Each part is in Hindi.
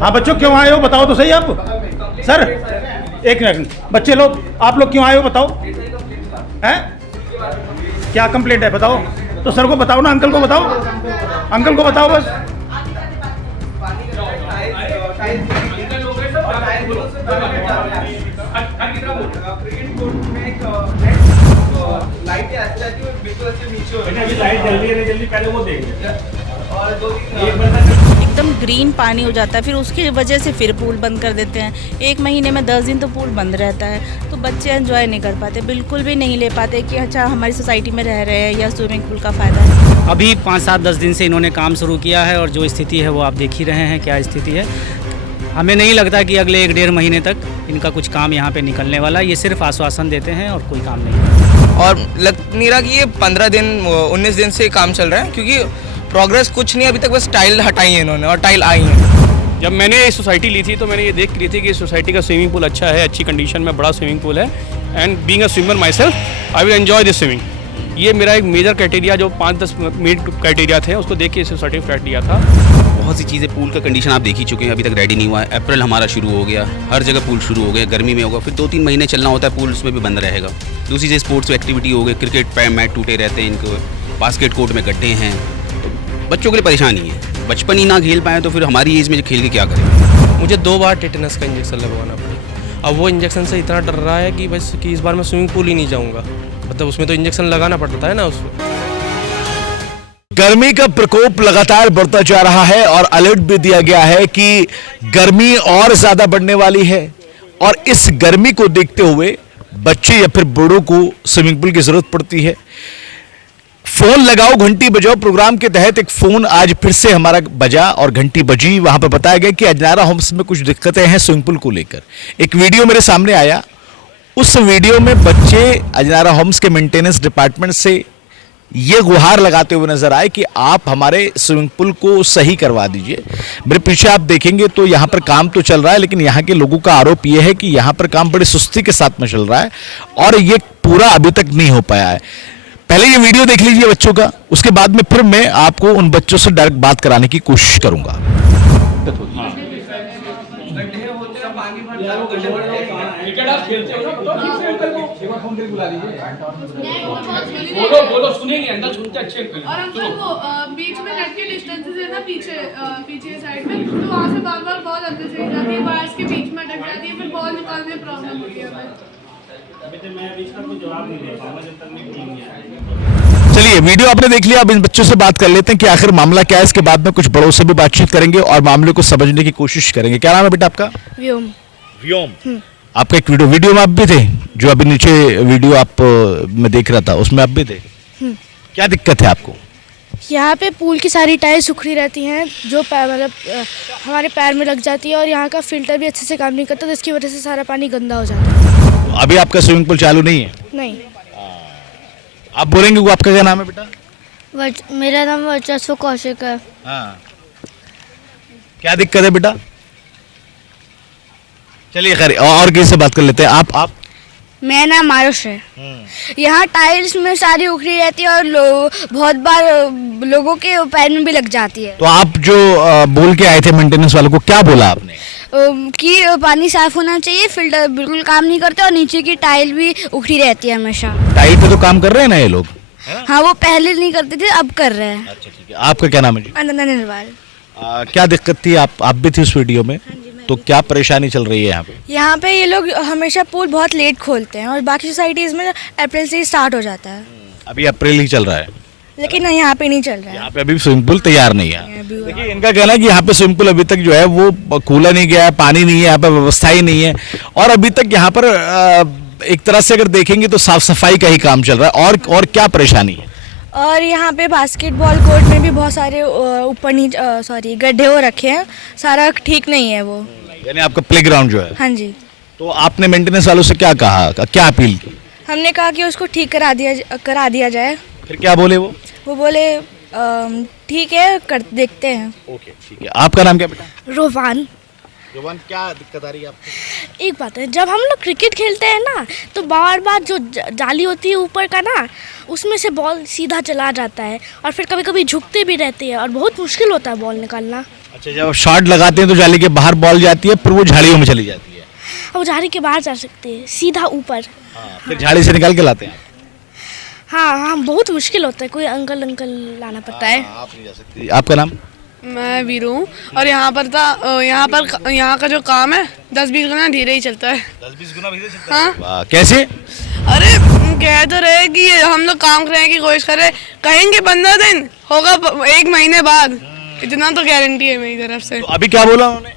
हाँ बच्चों क्यों आए हो बताओ तो सही आप। सर एक मिनट, बच्चे लोग आप लोग क्यों आए हो बताओ। हैं क्या कंप्लेंट है बताओ तो सर को बताओ ना, अंकल को बताओ, अंकल को बताओ बस। लाइट जल्दी नहीं जल्दी पहले वो देंगे एकदम ग्रीन पानी हो जाता है, फिर उसकी वजह से फिर पूल बंद कर देते हैं। 1 महीने में 10 दिन तो पूल बंद रहता है, तो बच्चे एंजॉय नहीं कर पाते, बिल्कुल भी नहीं ले पाते कि अच्छा हमारी सोसाइटी में रह रहे हैं या स्विमिंग पूल का फ़ायदा है। अभी 5-7-10 दिन से इन्होंने काम शुरू किया है और जो स्थिति है वो आप देख ही रहे हैं क्या स्थिति है। हमें नहीं लगता कि अगले 1-1.5 महीने तक इनका कुछ काम यहाँ पे निकलने वाला है। ये सिर्फ आश्वासन देते हैं और कोई काम नहीं। और लग नहीं रहा कि ये 15 दिन 19 दिन से काम चल रहा है, क्योंकि प्रोग्रेस कुछ नहीं अभी तक, बस टाइल हटाई है इन्होंने और टाइल आई है। जब मैंने ये सोसाइटी ली थी तो मैंने ये देख ली थी कि सोसाइटी का स्विमिंग पूल अच्छा है, अच्छी कंडीशन में बड़ा स्विमिंग पूल है, and being a swimmer my self I will enjoy this swimming. ये मेरा एक मेजर क्राइटेरिया जो 5-10 मेन क्राइटेरिया थे उसको देख के इसे सर्टिफिकेट दिया था। बहुत सी चीज़ें, पूल का कंडीशन आप देख ही चुके हैं, अभी तक रेडी नहीं हुआ है। अप्रैल हमारा शुरू हो गया, हर जगह पूल शुरू हो गया, गर्मी में होगा, फिर 2-3 महीने चलना होता है पूल, उसमें भी बंद रहेगा। दूसरी चीज़ स्पोर्ट्स एक्टिविटी हो गई, क्रिकेट मैच टूटे रहते हैं इनको, बास्केट कोर्ट में गड्ढे हैं, तो बच्चों के लिए परेशानी है। बचपन ही ना खेल पाए तो फिर हमारी एज में खेल के क्या करेंगे। मुझे 2 बार टेटनस का इंजेक्शन लगवाना पड़ा। अब वो इंजेक्शन से इतना डर रहा है कि बस कि इस बार मैं स्विमिंग पूल ही नहीं जाऊँगा। मतलब उसमें तो इंजेक्शन लगाना पड़ता है ना उसको। गर्मी का प्रकोप लगातार बढ़ता जा रहा है और अलर्ट भी दिया गया है कि गर्मी और ज्यादा बढ़ने वाली है, और इस गर्मी को देखते हुए बच्चे या फिर बूढ़ों को स्विमिंग पूल की जरूरत पड़ती है। फोन लगाओ घंटी बजाओ प्रोग्राम के तहत एक फोन आज फिर से हमारा बजा और घंटी बजी। वहां पर बताया गया कि अजनारा होम्स में कुछ दिक्कतें हैं स्विमिंग पूल को लेकर। एक वीडियो मेरे सामने आया, उस वीडियो में बच्चे अजनारा होम्स के मेंटेनेंस डिपार्टमेंट से ये गुहार लगाते हुए नजर आए कि आप हमारे स्विमिंग पूल को सही करवा दीजिए। मेरे पीछे आप देखेंगे तो यहाँ पर काम तो चल रहा है, लेकिन यहाँ के लोगों का आरोप यह है कि यहाँ पर काम बड़ी सुस्ती के साथ में चल रहा है और ये पूरा अभी तक नहीं हो पाया है। पहले ये वीडियो देख लीजिए बच्चों का, उसके बाद में फिर मैं आपको उन बच्चों से डायरेक्ट बात कराने की कोशिश करूंगा। बोलो सुनेंगे, अंदर सुनते अच्छे। और अंकल वो बीच में नेट के डिस्टेंसेस है ना पीछे साइड में, तो वहाँ से बार-बार बॉल अंदर चली जाती है, वायर्स के बीच में अटक जाती है, फिर बॉल निकालने में प्रॉब्लम होती है हमें। चलिए वीडियो आपने देख लिया, अब इन बच्चों से बात कर लेते हैं कि आखिर मामला क्या है। इसके बाद में कुछ बड़ों से भी बातचीत करेंगे और मामले को समझने की कोशिश करेंगे। क्या नाम है बेटा आपका? व्योम। व्योम। आपका एक वीडियो में आप भी थे, जो अभी नीचे वीडियो आप मैं देख रहा था उसमें आप भी थे। क्या दिक्कत है आपको? यहाँ पे पूल की सारी टाइल्स उखड़ी रहती हैं, जो मतलब हमारे पैर में लग जाती है, और यहाँ का फिल्टर भी अच्छे से काम नहीं करता, तो इसकी वजह से सारा पानी गंदा हो जाता है। अभी आपका स्विमिंग पूल चालू नहीं है? नहीं। आप बोलेंगे वो आपका क्या नाम है बेटा? मेरा नाम वर्चस्व कौशिक है। हाँ, क्या दिक्कत है बेटा? चलिए खैर और किसी से बात कर लेते हैं। आप मेरा नाम आयुष है। यहाँ टाइल्स में सारी उखड़ी रहती है और बहुत बार लोगों के पैर में भी लग जाती है। तो आप जो बोल के आए थे मेंटेनेंस वालों को, क्या बोला आपने? कि पानी साफ होना चाहिए, फिल्टर बिल्कुल काम नहीं करते, और नीचे की टाइल भी उखड़ी रहती है हमेशा। टाइल पे तो काम कर रहे हैं ना ये लोग? हाँ, वो पहले नहीं करते थे, अब कर रहे हैं। अच्छा ठीक है। आपका क्या नाम है जी? अनंता निर्वाल। क्या दिक्कत थी? आप भी थी उस वीडियो में, तो क्या परेशानी चल रही है यहाँ पे? यहाँ पे ये लोग हमेशा पूल बहुत लेट खोलते हैं, और बाकी सोसाइटीज़ में अप्रैल से ही स्टार्ट हो जाता है। अभी अप्रैल ही चल रहा है, लेकिन यहाँ पे नहीं चल रहा है। यहाँ पे अभी स्विमिंग पूल तैयार नहीं है। देखिए इनका कहना है कि यहाँ पे स्विमिंग पूल अभी तक जो है वो खोला नहीं गया है, पानी नहीं है, यहाँ पे व्यवस्था ही नहीं है, और अभी तक यहाँ पर एक तरह से अगर देखेंगे तो साफ सफाई का ही काम चल रहा है। और क्या परेशानी है? और यहाँ पे बास्केटबॉल कोर्ट में भी बहुत सारे ऊपर नीचे गड्ढे हो रखे हैं, सारा ठीक नहीं है वो। यानी आपका प्लेग्राउंड जो है? हाँ जी। तो आपने मेंटेनेंस वालों से क्या कहा, क्या अपील की? हमने कहा कि उसको ठीक करा दिया जाए। फिर क्या बोले वो? वो बोले ठीक है, कर देखते हैं। ओके ठीक है। आपका नाम क्या बेटा? रोवान। जुबान क्या दिक्कत आ रही है आपको? एक बात है, जब हम लोग क्रिकेट खेलते हैं ना तो बार बार जो जाली होती है ऊपर का ना, उसमें से बॉल सीधा चला जाता है और फिर कभी कभी झुकते भी रहते हैं और बहुत मुश्किल होता है बॉल निकालना। अच्छा, जब शॉट लगाते हैं तो जाली के बाहर बॉल जाती है, फिर वो झाड़ियों में चली जाती है। अब झाड़ी के बाहर जा सकते हैं, सीधा ऊपर। फिर झाड़ी से निकाल के लाते हैं। हाँ, बहुत मुश्किल होता है, कोई अंकल लाना पड़ता है। आप नहीं जा सकती। आपका नाम? मैं वीरू हूँ और यहाँ का जो काम है 10-20 गुना धीरे ही चलता है। 10-20 गुना धीरे चलता है? है। वाह, कैसे? अरे कह तो रहे कि हम लोग काम करने की कोशिश कर रहे, कहेंगे 15 दिन होगा 1 महीने बाद, इतना तो गारंटी है मेरी तरफ से। तो अभी क्या बोला उन्होंने?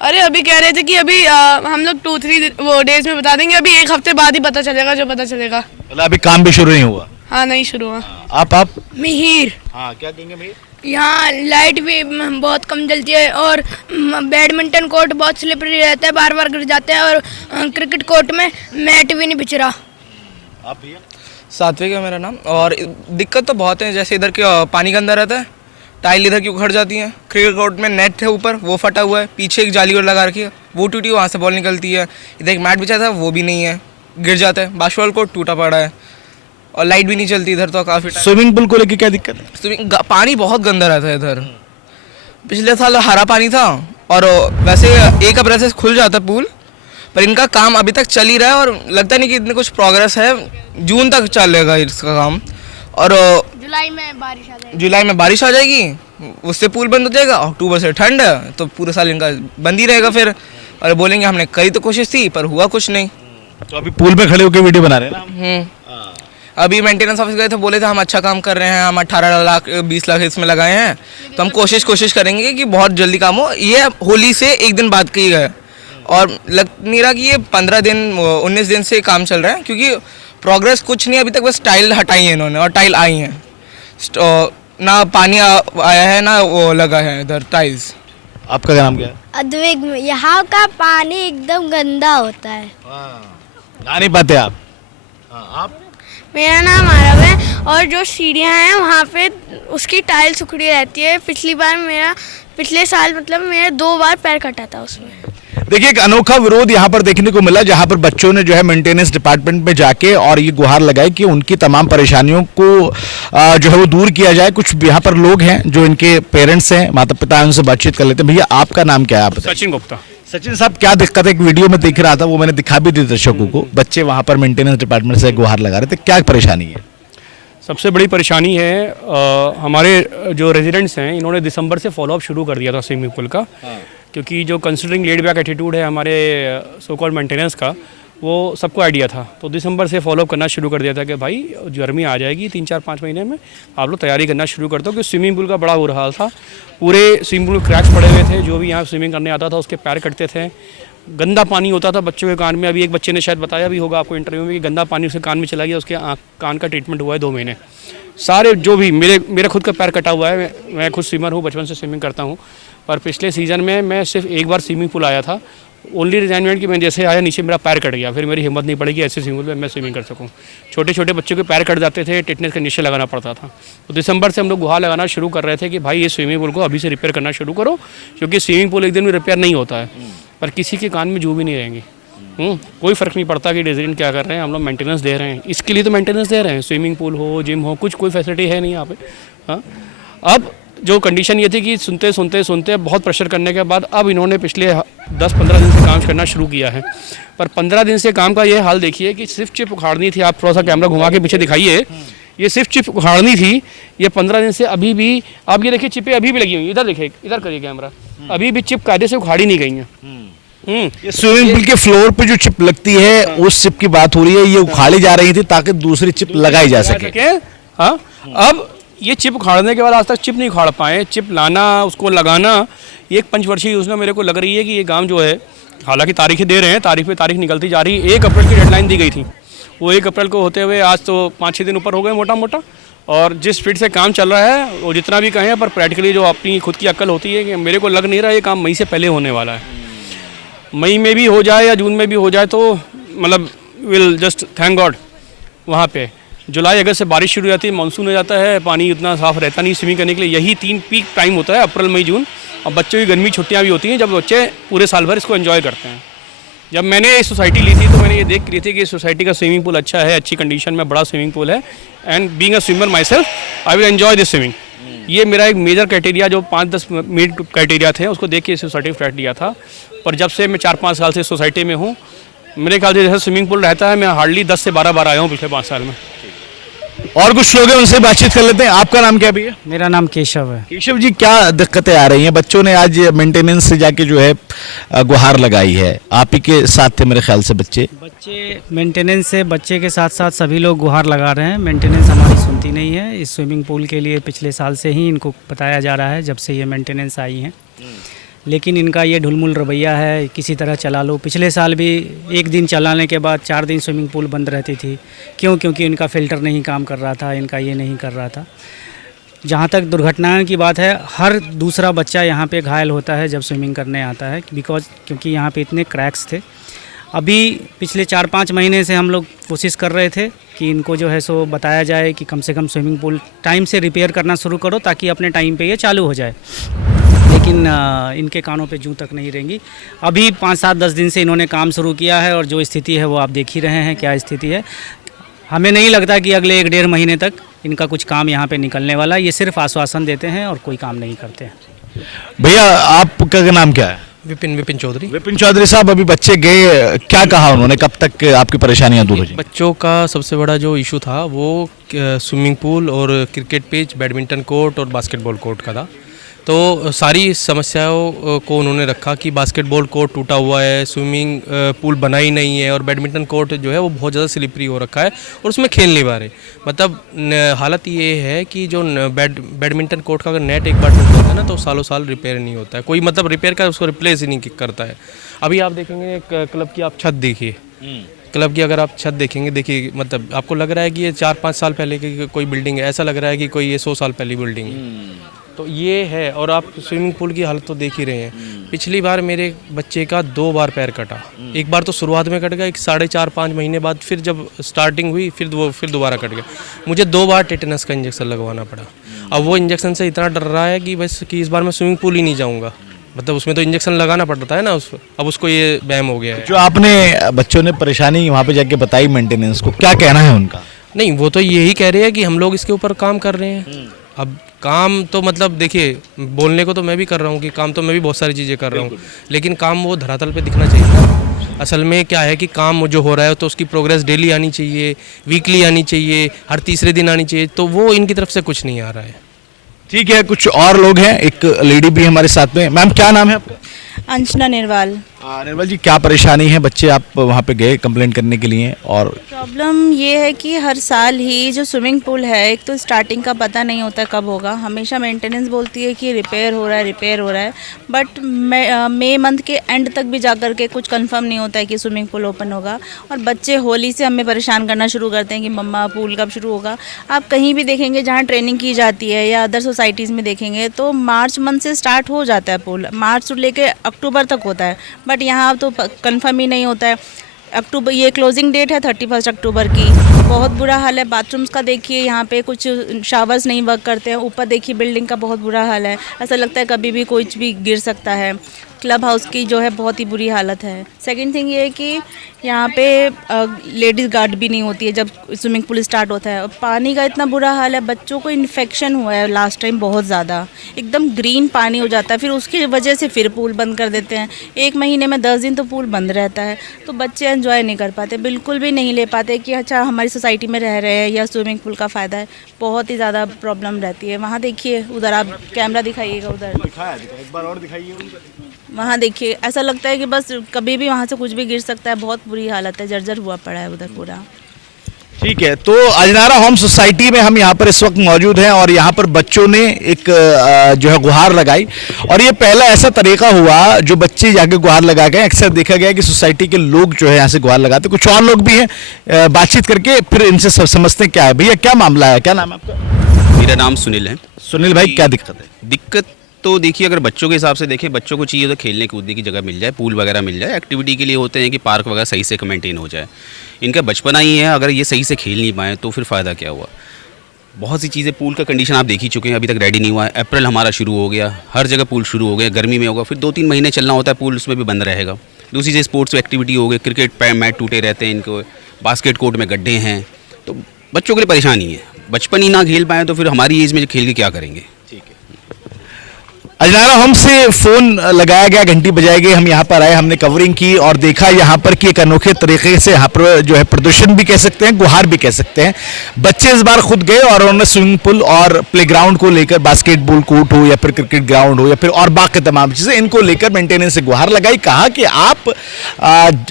अरे अभी कह रहे थे कि अभी हम लोग 2-3 डेज में बता देंगे, अभी 1 हफ्ते बाद ही पता चलेगा जो पता चलेगा। मतलब अभी काम भी शुरू नहीं हुआ? हाँ, नहीं शुरू हुआ। आप? मिहिर, हाँ, क्या कहेंगे भाई? यहाँ लाइट भी बहुत कम जलती है और बैडमिंटन कोर्ट बहुत स्लिपरी रहता है, बार बार गिर जाते हैं और क्रिकेट कोर्ट में मैट भी नहीं बिछ रहा। आप भैया? सात्विक है मेरा नाम। और दिक्कत तो बहुत है, जैसे इधर के पानी गंदा रहता है, टाइल इधर की उखड़ जाती है, क्रिकेट कोर्ट में नेट है ऊपर वो फटा हुआ है, पीछे एक जाली और लगा रखी है वो टूटी, वहाँ से बॉल निकलती है। इधर एक मैट बिछा था वो भी नहीं है, गिर जाता है। बास्केटबॉल कोर्ट टूटा पड़ा है और लाइट भी नहीं चलती इधर तो काफ़ी। स्विमिंग पूल को लेकर क्या दिक्कत है? पानी बहुत गंदा रहता है इधर। पिछले साल हरा पानी था और वैसे 1 अप्रैल से खुल जाता है पूल, पर इनका काम अभी तक चल ही रहा है और लगता नहीं कि इतने कुछ प्रोग्रेस है। जून तक चलेगा इसका काम और जुलाई में बारिश आ जाएगी, उससे पूल बंद हो जाएगा। अक्टूबर से ठंड है तो पूरे साल इनका बंद ही रहेगा फिर, और बोलेंगे हमने करी तो कोशिश थी पर हुआ कुछ नहीं। तो अभी पूल में खड़े होकर वीडियो बना रहे हैं ना? अभी मेंटेनेंस ऑफिस गए थे, बोले थे हम अच्छा काम कर रहे हैं, हम 18 लाख 20 लाख इसमें लगाए हैं, तो हम कोशिश करेंगे कि बहुत जल्दी काम हो। ये होली से 1 दिन बाद की है और लग नहीं रहा कि ये 15 दिन 19 दिन से काम चल रहा है, क्योंकि प्रोग्रेस कुछ नहीं अभी तक, बस टाइल हटाई है इन्होंने और टाइल आई हैं, ना पानी आया है ना वो लगा है इधर टाइल्स। आपका क्या नाम क्या है? अद्वैत, यहाँ का पानी एकदम गंदा होता है। नहा नहीं पाते आप? आप? मेरा नाम आरव है और जो सीढ़ियाँ हैं वहाँ पे उसकी टाइल्स उखड़ी रहती है। पिछले साल मतलब मेरा 2 बार पैर कटा था उसमें। देखिए, एक अनोखा विरोध यहाँ पर देखने को मिला, जहाँ पर बच्चों ने जो है मेंटेनेंस डिपार्टमेंट में जाके और ये गुहार लगाई कि उनकी तमाम परेशानियों को जो है वो दूर किया जाए। कुछ यहाँ पर लोग हैं जो इनके पेरेंट्स हैं, माता पिता हैं, उनसे बातचीत कर लेते हैं। भैया, आपका नाम क्या है? आप सचिन गुप्ता। सचिन साहब, क्या दिक्कत है? एक वीडियो में देख रहा था, वो मैंने दिखा भी दी दर्शकों को, बच्चे वहाँ पर मेंटेनेंस डिपार्टमेंट से गुहार लगा रहे थे, क्या परेशानी है? सबसे बड़ी परेशानी है हमारे जो रेजिडेंट्स हैं, इन्होंने दिसंबर से फॉलोअप शुरू कर दिया था स्विमिंग पूल का। क्योंकि जो कंसिडरिंग लेड बैक एटीट्यूड है हमारे सो कॉल्ड मेंटेनेंस का, वो सबको आइडिया था, तो दिसंबर से फॉलोअप करना शुरू कर दिया था कि भाई गर्मी आ जाएगी 3-4-5 महीने में, आप लोग तैयारी करना शुरू कर दो। क्योंकि स्विमिंग पूल का बड़ा बुरा हाल था, पूरे स्विमिंग पूल क्रैक्स पड़े हुए थे, जो भी यहाँ स्विमिंग करने आता था उसके पैर कटते थे, गंदा पानी होता था बच्चों के कान में। अभी एक बच्चे ने शायद बताया भी होगा आपको इंटरव्यू में कि गंदा पानी उसके कान में चला गया, उसके कान का ट्रीटमेंट हुआ है 2 महीने। सारे जो भी मेरा खुद का पैर कटा हुआ है, मैं खुद स्विमर हूँ, बचपन से स्विमिंग करता हूँ, पर पिछले सीज़न में मैं सिर्फ 1 बार स्विमिंग पूल आया था। ओनली रिजाइनमेंट कि मैं जैसे आया नीचे मेरा पैर कट गया, फिर मेरी हिम्मत नहीं पड़ेगी ऐसे स्विमिंग पूल में मैं स्विमिंग कर सकूँ। छोटे छोटे बच्चों के पैर कट जाते थे, टिटनेस का इंजेक्शन लगाना पड़ता था। तो दिसंबर से हम लोग गुहार लगाना शुरू कर रहे थे कि भाई ये स्विमिंग पूल को अभी से रिपेयर करना शुरू करो, क्योंकि स्विमिंग पूल एक दिन में रिपेयर नहीं होता है। पर किसी के कान में जू भी नहीं रहेंगी, कोई फ़र्क नहीं पड़ता कि रेजिडेंट क्या कर रहे हैं, हम लोग मेंटेनेंस दे रहे हैं, इसके लिए तो मेंटेनेंस दे रहे हैं। स्विमिंग पूल हो, जिम हो, कुछ कोई फैसिलिटी है नहीं यहाँ पे। हाँ, अब जो कंडीशन ये थी कि सुनते बहुत प्रेशर करने के बाद अब इन्होंने पिछले 10-15 दिन से काम करना शुरू किया है। पर 15 दिन से काम का ये हाल देखिए कि सिर्फ चिप उखाड़नी थी। आप थोड़ा सा कैमरा घुमा के पीछे दिखाइए, ये सिर्फ चिप उखाड़नी थी। ये 15 दिन से अभी भी आप ये देखिए चिपें अभी भी लगी हुई, इधर देखिए, इधर करिए कैमरा, अभी भी चिप कायदे से उखाड़ी नहीं गई हैं। ये स्विमिंग पूल के फ्लोर पे जो चिप लगती है उस चिप की बात हो रही है, ये उखाड़ी जा रही थी ताकि दूसरी चिप लगाई जा सके। हाँ, अब ये चिप उखाड़ने के बाद आज तक चिप नहीं उखाड़ पाए। चिप लाना, उसको लगाना, ये एक पंचवर्षीय योजना मेरे को लग रही है कि ये काम जो है, हालांकि तारीखें दे रहे हैं, तारीख पे तारीख निकलती जा रही है। 1 अप्रैल की डेडलाइन दी गई थी, वो 1 अप्रैल को होते हुए आज तो 5-6 दिन ऊपर हो गए मोटा मोटा। और जिस स्पीड से काम चल रहा है वो जितना भी कहें, पर प्रैक्टिकली जो अपनी खुद की अक्ल होती है कि मेरे को लग नहीं रहा ये काम मई से पहले होने वाला है। मई में भी हो जाए या जून में भी हो जाए तो मतलब विल जस्ट थैंक गॉड। वहाँ पे जुलाई अगस्त से बारिश शुरू हो जाती है, मानसून हो जाता है, पानी उतना साफ रहता नहीं स्विमिंग करने के लिए। यही 3 पीक टाइम होता है, अप्रैल मई जून। और बच्चों की गर्मी छुट्टियाँ भी होती हैं जब बच्चे पूरे साल भर इसको एंजॉय करते हैं। जब मैंने सोसाइटी ली थी तो मैंने ये देख ली थी कि सोसाइटी का स्विमिंग पूल अच्छा है, अच्छी कंडीशन में बड़ा स्विमिंग पूल है, and being a swimmer my self I will enjoy this swimming. ये मेरा एक मेजर क्राइटेरिया जो 5-10 मेन क्राइटेरिया थे उसको देख के सोसाइटी फ्लैट लिया था। पर जब से मैं 4-5 साल से सोसाइटी में हूँ, मेरे ख्याल से जैसे स्विमिंग पूल रहता है, मैं हार्डली 10 से 12 बार आया हूँ पिछले 5 साल में। और कुछ लोग हैं उनसे बातचीत कर लेते हैं। आपका नाम क्या भैया? मेरा नाम केशव है। केशव जी, क्या दिक्कतें आ रही हैं? बच्चों ने आज मेंटेनेंस से जाके जो है गुहार लगाई है, आप ही के साथ थे मेरे ख्याल से बच्चे मेंटेनेंस से बच्चे के साथ साथ सभी लोग गुहार लगा रहे हैं। मेंटेनेंस हमारी सुनती नहीं है। इस स्विमिंग पूल के लिए पिछले साल से ही इनको बताया जा रहा है, जब से ये मेंटेनेंस आई है, लेकिन इनका ये ढुलमुल रवैया है, किसी तरह चला लो। पिछले साल भी एक दिन चलाने के बाद 4 दिन स्विमिंग पूल बंद रहती थी। क्यों? क्योंकि इनका फ़िल्टर नहीं काम कर रहा था, इनका ये नहीं कर रहा था। जहाँ तक दुर्घटनाओं की बात है, हर दूसरा बच्चा यहाँ पे घायल होता है जब स्विमिंग करने आता है, क्योंकि यहाँ पे इतने क्रैक्स थे। अभी पिछले 4-5 महीने से हम लोग कोशिश कर रहे थे कि इनको जो है सो बताया जाए कि कम से कम स्विमिंग पूल टाइम से रिपेयर करना शुरू करो ताकि अपने टाइम पे ये चालू हो जाए, लेकिन इनके कानों पे जूं तक नहीं रहेंगी। अभी 5-7-10 दिन से इन्होंने काम शुरू किया है और जो स्थिति है वो आप देख ही रहे हैं क्या स्थिति है। हमें नहीं लगता कि अगले 1-1.5 महीने तक इनका कुछ काम यहाँ पे निकलने वाला है। ये सिर्फ आश्वासन देते हैं और कोई काम नहीं करते हैं। भैया, आपका नाम क्या है? विपिन चौधरी। विपिन चौधरी साहब, अभी बच्चे गए, क्या कहा उन्होंने? कब तक आपकी परेशानियां दूर हो जाएंगी? बच्चों का सबसे बड़ा जो इशू था वो स्विमिंग पूल और क्रिकेट पिच, बैडमिंटन कोर्ट और बास्केटबॉल कोर्ट का था। तो सारी समस्याओं को उन्होंने रखा कि बास्केटबॉल कोर्ट टूटा हुआ है, स्विमिंग पूल बना ही नहीं है और बैडमिंटन कोर्ट जो है वो बहुत ज़्यादा स्लिपरी हो रखा है और उसमें खेल नहीं पा रहे। मतलब हालत ये है कि जो बैडमिंटन कोर्ट का अगर नेट एक बार टूट जाता है ना तो सालों साल रिपेयर नहीं होता है, कोई मतलब रिपेयर का उसको रिप्लेस ही नहीं करता है। अभी आप देखेंगे एक क्लब की आप छत देखिए, क्लब की अगर आप छत देखेंगे, देखिए मतलब आपको लग रहा है कि ये 4-5 साल पहले की कोई बिल्डिंग है, ऐसा लग रहा है कि कोई ये 100 साल पहली बिल्डिंग है। तो ये है। और आप स्विमिंग पूल की हालत तो देख ही रहे हैं। पिछली बार मेरे बच्चे का 2 बार पैर कटा। एक बार तो शुरुआत में कट गया, एक 4.5-5 महीने बाद फिर जब स्टार्टिंग हुई फिर दोबारा कट गया। मुझे 2 बार टेटनस का इंजेक्शन लगवाना पड़ा। अब वो इंजेक्शन से इतना डर रहा है कि बस कि इस बार मैं स्विमिंग पूल ही नहीं जाऊँगा। मतलब उसमें तो इंजेक्शन लगाना पड़ता है ना अब उसको ये बैम हो गया है। जो आपने बच्चों ने परेशानी वहाँ पे जाके बताई मेंटेनेंस को, क्या कहना है उनका? नहीं, वो तो यही कह रहे हैं कि हम लोग इसके ऊपर काम कर रहे हैं। अब काम तो मतलब देखिए, बोलने को तो मैं भी कर रहा हूँ कि काम तो मैं भी बहुत सारी चीज़ें कर रहा हूँ, लेकिन काम वो धरातल पे दिखना चाहिए ना। असल में क्या है कि काम जो हो रहा है तो उसकी प्रोग्रेस डेली आनी चाहिए, वीकली आनी चाहिए, हर तीसरे दिन आनी चाहिए, तो वो इनकी तरफ से कुछ नहीं आ रहा है। ठीक है, कुछ और लोग हैं, एक लेडी भी हमारे साथ में। मैम, क्या नाम है आपका? अंजना निर्वाल। निर्मल जी, क्या परेशानी है? बच्चे आप वहाँ पे गए कंप्लेंट करने के लिए, और प्रॉब्लम ये है कि हर साल ही जो स्विमिंग पूल है, एक तो स्टार्टिंग का पता नहीं होता कब होगा। हमेशा मेंटेनेंस बोलती है कि रिपेयर हो रहा है, बट मई मंथ के एंड तक भी जाकर के कुछ कंफर्म नहीं होता है कि स्विमिंग पूल ओपन होगा। और बच्चे होली से हमें परेशान करना शुरू करते हैं कि मम्मा पूल कब शुरू होगा। आप कहीं भी देखेंगे जहाँ ट्रेनिंग की जाती है या अदर सोसाइटीज़ में देखेंगे तो मार्च मंथ से स्टार्ट हो जाता है पूल, मार्च से लेके अक्टूबर तक होता है, बट यहाँ तो कंफर्म ही नहीं होता है। अक्टूबर, ये क्लोजिंग डेट है 31 अक्टूबर की। बहुत बुरा हाल है। बाथरूम्स का देखिए, यहाँ पे कुछ शावर्स नहीं वर्क करते हैं। ऊपर देखिए बिल्डिंग का बहुत बुरा हाल है, ऐसा लगता है कभी भी कुछ भी गिर सकता है। क्लब हाउस की जो है बहुत ही बुरी हालत है। सेकंड थिंग ये है कि यहाँ पे लेडीज़ गार्ड भी नहीं होती है जब स्विमिंग पूल स्टार्ट होता है। और पानी का इतना बुरा हाल है, बच्चों को इन्फेक्शन हुआ है लास्ट टाइम बहुत ज़्यादा, एकदम ग्रीन पानी हो जाता है, फिर उसकी वजह से फिर पूल बंद कर देते हैं। 1 महीने में 10 दिन तो पूल बंद रहता है, तो बच्चे एंजॉय नहीं कर पाते, बिल्कुल भी नहीं ले पाते कि अच्छा हमारी सोसाइटी में रह रहे हैं या स्विमिंग पूल का फ़ायदा है। बहुत ही ज़्यादा प्रॉब्लम रहती है। वहाँ देखिए, उधर आप कैमरा दिखाइएगा, उधर एक बार और दिखाइए। वहाँ देखिए, ऐसा लगता है कि बस कभी भी वहाँ से कुछ भी गिर सकता है। बहुत बुरी हालत है, जर्जर हुआ पड़ा है उधर पूरा। ठीक है, तो अजनारा होम सोसाइटी में हम यहाँ पर इस वक्त मौजूद हैं और यहाँ पर बच्चों ने एक जो है गुहार लगाई, और ये पहला ऐसा तरीका हुआ जो बच्चे जाके गुहार लगा गए। अक्सर देखा गया कि सोसाइटी के लोग जो है यहाँ से गुहार लगाते। कुछ और लोग भी हैं, बातचीत करके फिर इनसे सब समझते क्या है। भैया, क्या मामला है? क्या नाम है आपका? मेरा नाम सुनील है। सुनील भाई, क्या दिक्कत है? दिक्कत तो देखिए, अगर बच्चों के हिसाब से देखें, बच्चों को चाहिए तो खेलने कूदने की जगह मिल जाए, पूल वगैरह मिल जाए, एक्टिविटी के लिए होते हैं कि पार्क वगैरह सही से मेंटेन हो जाए। इनका बचपना ही है, अगर ये सही से खेल नहीं पाए तो फिर फ़ायदा क्या हुआ। बहुत सी चीज़ें, पूल का कंडीशन आप देख ही चुके हैं, अभी तक रेडी नहीं हुआ है। अप्रैल हमारा शुरू हो गया, हर जगह पूल शुरू हो गया, गर्मी में होगा, फिर 2-3 महीने चलना होता है पूल, उसमें भी बंद रहेगा। दूसरी चीज़ स्पोर्ट्स एक्टिविटी हो गई, क्रिकेट मैट टूटे रहते हैं इनको, बास्केट कोर्ट में गड्ढे हैं, तो बच्चों के लिए परेशानी है। बचपन ही ना खेल पाए तो फिर हमारी एज में खेल के क्या करेंगे। अजनारा होम से फोन लगाया गया, घंटी बजाई गई, हम यहाँ पर आए, हमने कवरिंग की और देखा यहाँ पर कि एक अनोखे तरीके से यहाँ पर जो है प्रदर्शन भी कह सकते हैं, गुहार भी कह सकते हैं। बच्चे इस बार खुद गए और उन्होंने स्विमिंग पूल और प्लेग्राउंड को लेकर, बास्केटबॉल कोर्ट हो या फिर क्रिकेट ग्राउंड हो या फिर और बाकी तमाम चीज़ें, इनको लेकर मेंटेनेंस से गुहार लगाई। कहा कि आप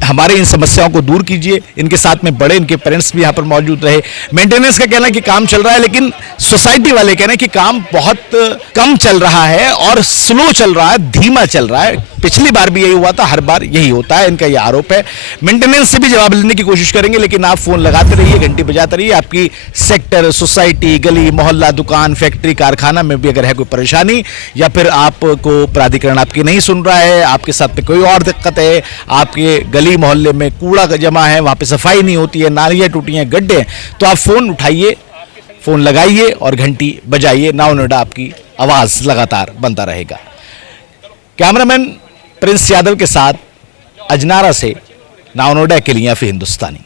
हमारे इन समस्याओं को दूर कीजिए। इनके साथ में बड़े, इनके पेरेंट्स भी यहाँ पर मौजूद रहे। मेंटेनेंस का कहना है कि काम चल रहा है, लेकिन सोसाइटी वाले कहना है कि काम बहुत कम चल रहा है और स्लो चल रहा है, धीमा चल रहा है। पिछली बार भी यही हुआ था, हर बार यही होता है, इनका यह आरोप है। मेंटेनेंस से भी जवाब लेने की कोशिश करेंगे, लेकिन आप फोन लगाते रहिए, घंटी बजाते रहिए। आपकी सेक्टर, सोसाइटी, गली मोहल्ला, दुकान, फैक्ट्री, कारखाना में भी अगर है कोई परेशानी या फिर आपको प्राधिकरण आपकी नहीं सुन रहा है, आपके साथ में कोई और दिक्कत है, आपके गली मोहल्ले में कूड़ा जमा है, वहां पे सफाई नहीं होती है, नालियां टूटी हैं, गड्ढे हैं, तो आप फोन उठाइए, फोन लगाइए और घंटी बजाइए। नाउ नोएडा आपकी आवाज लगातार बनता रहेगा। कैमरामैन प्रिंस यादव के साथ अजनारा से नाउ नोएडा के लिए फिर हिंदुस्तानी।